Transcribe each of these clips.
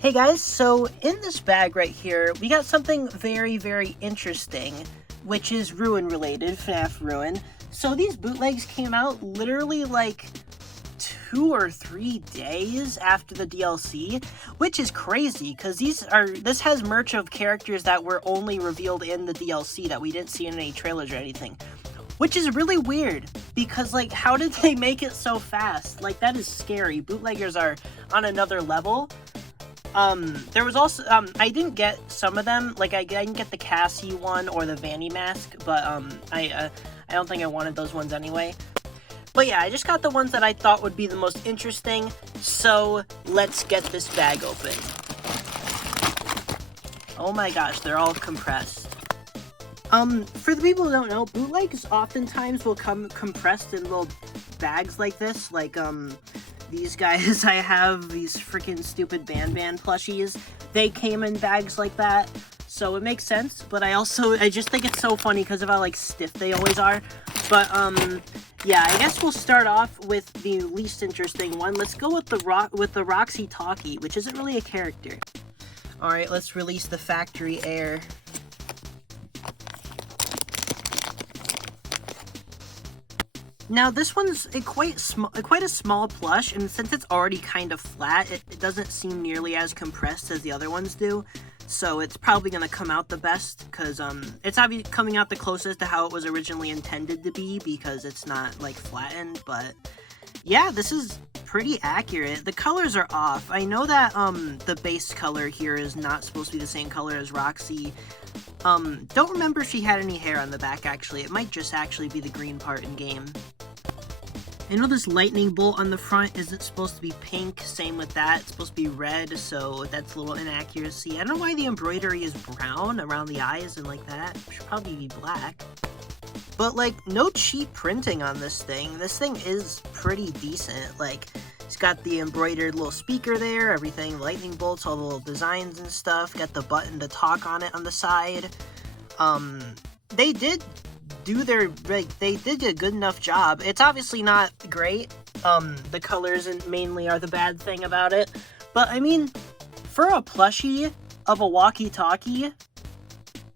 Hey guys, so in this bag right here, we got something very interesting, which is Ruin related, FNAF Ruin. So these bootlegs came out literally like 2 or 3 days after the DLC, which is crazy because this has merch of characters that were only revealed in the DLC that we didn't see in any trailers or anything. Which is really weird, because, like, how did they make it so fast? Like, that is scary. Bootleggers are on another level. There was also, I didn't get some of them, like, I didn't get the Cassie one or the Vanny mask, but, I don't think I wanted those ones anyway. But yeah, I just got the ones that I thought would be the most interesting, so let's get this bag open. Oh my gosh, they're all compressed. For the people who don't know, bootlegs oftentimes will come compressed in little bags like this, like, these guys I have, these freaking stupid Ban plushies, they came in bags like that, so it makes sense, but I just think it's so funny because of how, like, stiff they always are. But, yeah, I guess we'll start off with the least interesting one. Let's go with the Roxy Talkie, which isn't really a character. Alright, let's release the factory air. Now, this one's quite a small plush, and since it's already kind of flat, it doesn't seem nearly as compressed as the other ones do. So it's probably going to come out the best, because it's obviously coming out the closest to how it was originally intended to be, because it's not, like, flattened, but yeah, this is pretty accurate. The colors are off. I know that the base color here is not supposed to be the same color as Roxy. Don't remember if she had any hair on the back, actually. It might just actually be the green part in-game. I know this lightning bolt on the front isn't supposed to be pink, same with that. It's supposed to be red, so that's a little inaccuracy. I don't know why the embroidery is brown around the eyes and like that. It should probably be black. But, like, no cheap printing on this thing. This thing is pretty decent. Like, it's got the embroidered little speaker there, everything, lightning bolts, all the little designs and stuff. Got the button to talk on it on the side. They did do they did a good enough job. It's obviously not great. The colors mainly are the bad thing about it. But, I mean, for a plushie of a walkie-talkie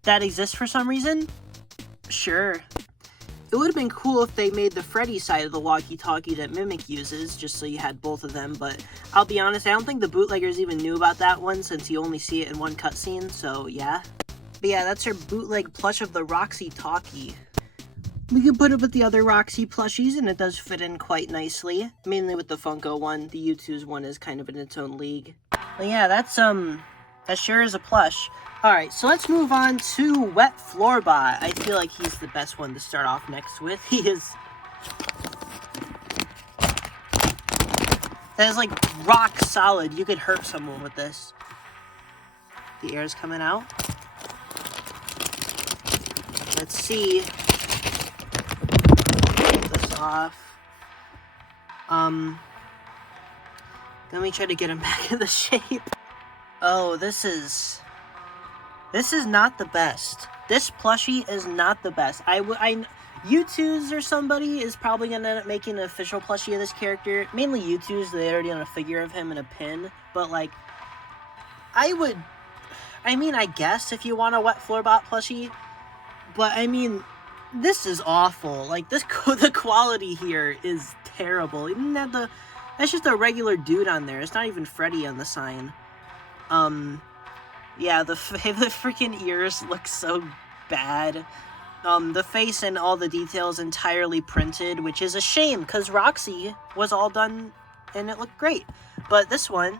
that exists for some reason, sure. It would have been cool if they made the Freddy side of the walkie-talkie that Mimic uses, just so you had both of them, but I'll be honest, I don't think the bootleggers even knew about that one, since you only see it in one cutscene, so yeah. But yeah, that's her bootleg plush of the Roxy Talkie. We can put it with the other Roxy plushies, and it does fit in quite nicely, mainly with the Funko one. The U2's one is kind of in its own league. But yeah, that sure is a plush. Alright, so let's move on to Wet Floorbot. I feel like he's the best one to start off next with. He is... That is, like, rock solid. You could hurt someone with this. The air's coming out. Let's see. Get this off. Let me try to get him back in the shape. Oh, this is not the best. This plushie is not the best. U2's or somebody is probably going to end up making an official plushie of this character. Mainly U2's, they already own a figure of him and a pin. But, like, I guess if you want a Wet Floorbot plushie. But, I mean, this is awful. Like, the quality here is terrible. Even that's just a regular dude on there. It's not even Freddy on the sign. Yeah, the freaking ears look so bad. The face and all the details entirely printed, which is a shame, because Roxy was all done and it looked great. But this one,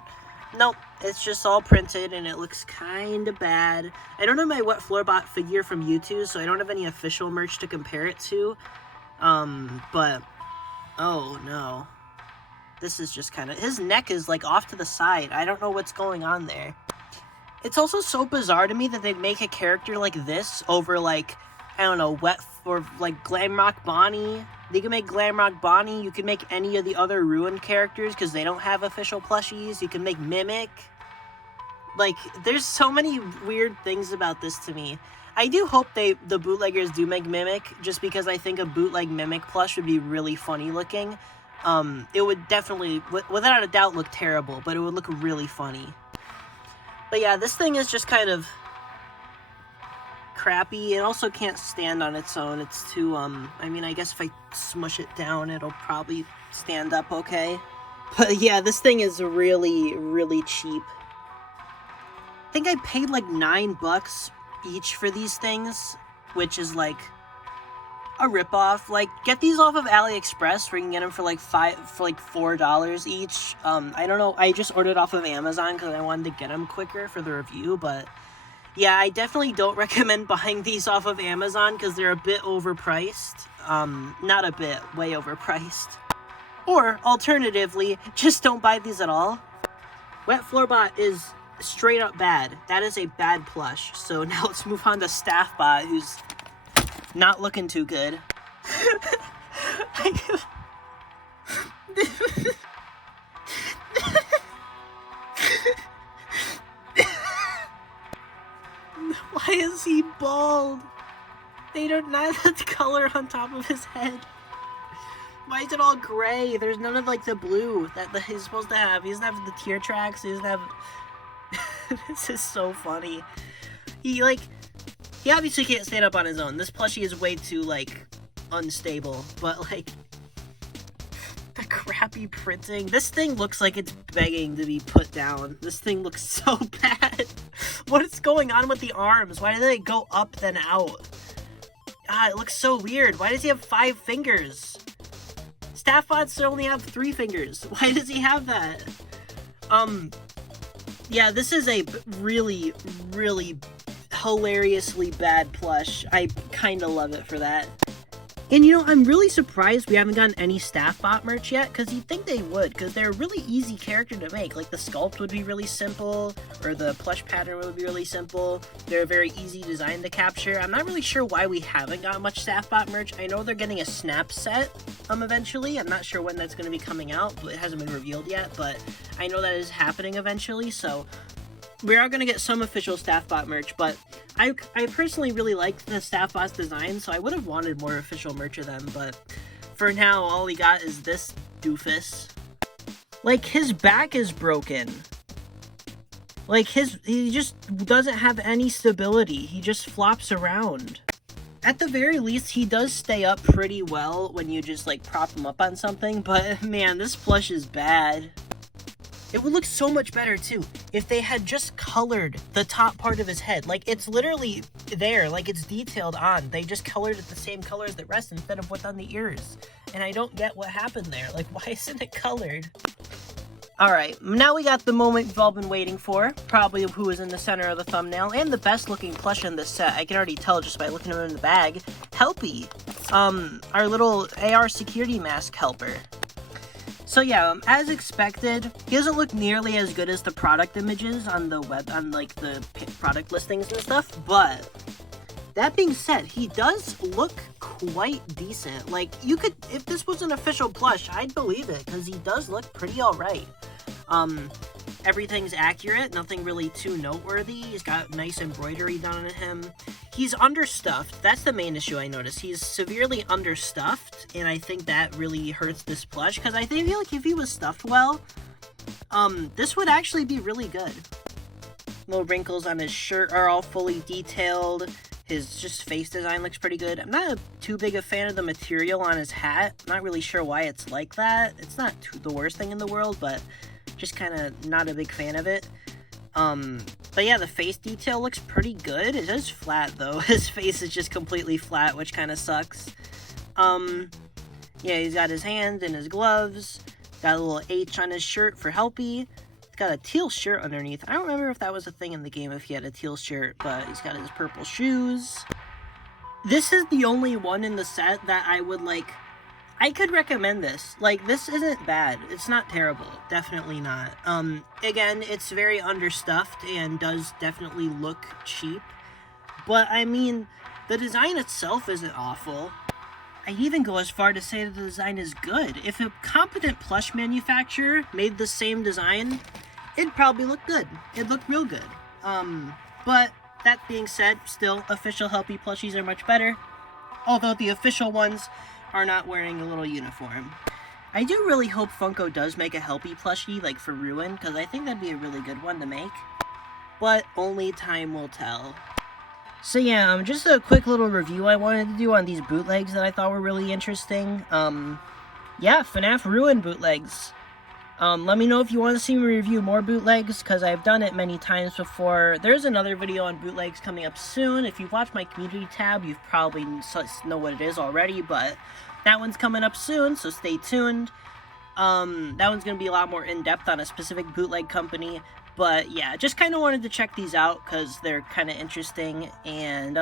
nope, it's just all printed and it looks kind of bad. I don't have my Wet Floorbot figure from U2, so I don't have any official merch to compare it to. But, oh no. This is just kind of... His neck is, like, off to the side. I don't know what's going on there. It's also so bizarre to me that they'd make a character like this over, like, I don't know, Glamrock Bonnie. They could make Glamrock Bonnie. You could make any of the other Ruin characters because they don't have official plushies. You can make Mimic. Like, there's so many weird things about this to me. I do hope the bootleggers do make Mimic, just because I think a bootleg Mimic plush would be really funny looking. It would definitely, without a doubt, look terrible, but it would look really funny. But yeah, this thing is just kind of crappy. It also can't stand on its own. It's too, I mean, I guess if I smush it down, it'll probably stand up okay. But yeah, this thing is really, really cheap. I think I paid like $9 each for these things, which is like a ripoff. Like, get these off of AliExpress where you can get them for like $4 each. I don't know, I just ordered off of Amazon because I wanted to get them quicker for the review, but yeah, I definitely don't recommend buying these off of Amazon because they're a bit overpriced. Not a bit, way overpriced. Or, alternatively, just don't buy these at all. Wet Floorbot is straight up bad. That is a bad plush. So now let's move on to Staffbot, who's not looking too good. Why is he bald? They don't have that color on top of his head. Why is it all gray? There's none of like the blue that he's supposed to have. He doesn't have the tear tracks. He doesn't have... This is so funny. He obviously can't stand up on his own. This plushie is way too, like, unstable. But, like, the crappy printing. This thing looks like it's begging to be put down. This thing looks so bad. What is going on with the arms? Why do they go up then out? Ah, it looks so weird. Why does he have 5 fingers? Staffbots only have 3 fingers. Why does he have that? Yeah, this is a really, really hilariously bad plush. I kind of love it for that. And you know, I'm really surprised we haven't gotten any Staffbot merch yet, because you'd think they would, because they're a really easy character to make. Like, the sculpt would be really simple, or the plush pattern would be really simple. They're a very easy design to capture. I'm not really sure why we haven't got much Staffbot merch. I know they're getting a snap set, eventually. I'm not sure when that's going to be coming out, but it hasn't been revealed yet, but I know that is happening eventually, so we are going to get some official Staffbot merch, but I personally really like the Staffbot's design, so I would have wanted more official merch of them, but for now, all we got is this doofus. Like, his back is broken. Like, he just doesn't have any stability. He just flops around. At the very least, he does stay up pretty well when you just, like, prop him up on something, but man, this plush is bad. It would look so much better, too, if they had just colored the top part of his head. Like, it's literally there, like, it's detailed on. They just colored it the same color as the rest instead of what's on the ears. And I don't get what happened there. Like, why isn't it colored? Alright, now we got the moment we've all been waiting for. Probably who is in the center of the thumbnail, and the best looking plush in this set. I can already tell just by looking at him in the bag. Helpy. Our little AR security mask helper. So yeah, as expected, he doesn't look nearly as good as the product images on the web, on like the product listings and stuff, but that being said, he does look quite decent. Like, you could, if this was an official plush, I'd believe it, because he does look pretty alright. Everything's accurate, nothing really too noteworthy. He's got nice embroidery done on him. He's understuffed. That's the main issue I noticed. He's severely understuffed, and I think that really hurts this plush, because I feel like if he was stuffed well, this would actually be really good. Little wrinkles on his shirt are all fully detailed. His just face design looks pretty good. I'm not too big a fan of the material on his hat. Not really sure why it's like that. It's not the worst thing in the world, but just kind of not a big fan of it. But yeah, the face detail looks pretty good. It is flat, though. His face is just completely flat, which kind of sucks. Yeah, he's got his hands and his gloves. Got a little H on his shirt for Helpy. He's got a teal shirt underneath. I don't remember if that was a thing in the game, if he had a teal shirt, but he's got his purple shoes. This is the only one in the set that I would, like, I could recommend this. Like, this isn't bad. It's not terrible. Definitely not. Again, it's very understuffed and does definitely look cheap. But, I mean, the design itself isn't awful. I'd even go as far to say that the design is good. If a competent plush manufacturer made the same design, it'd probably look good. It'd look real good. But, that being said, still, official Helpy plushies are much better. Although the official ones are not wearing a little uniform. I do really hope Funko does make a Helpy plushie, like, for Ruin, because I think that'd be a really good one to make. but only time will tell. So yeah, just a quick little review I wanted to do on these bootlegs that I thought were really interesting. Yeah, FNAF Ruin bootlegs. Let me know if you want to see me review more bootlegs, because I've done it many times before. There's another video on bootlegs coming up soon. If you've watched my community tab, you probably know what it is already, but that one's coming up soon, so stay tuned. That one's going to be a lot more in-depth on a specific bootleg company. But yeah, just kind of wanted to check these out because they're kind of interesting. And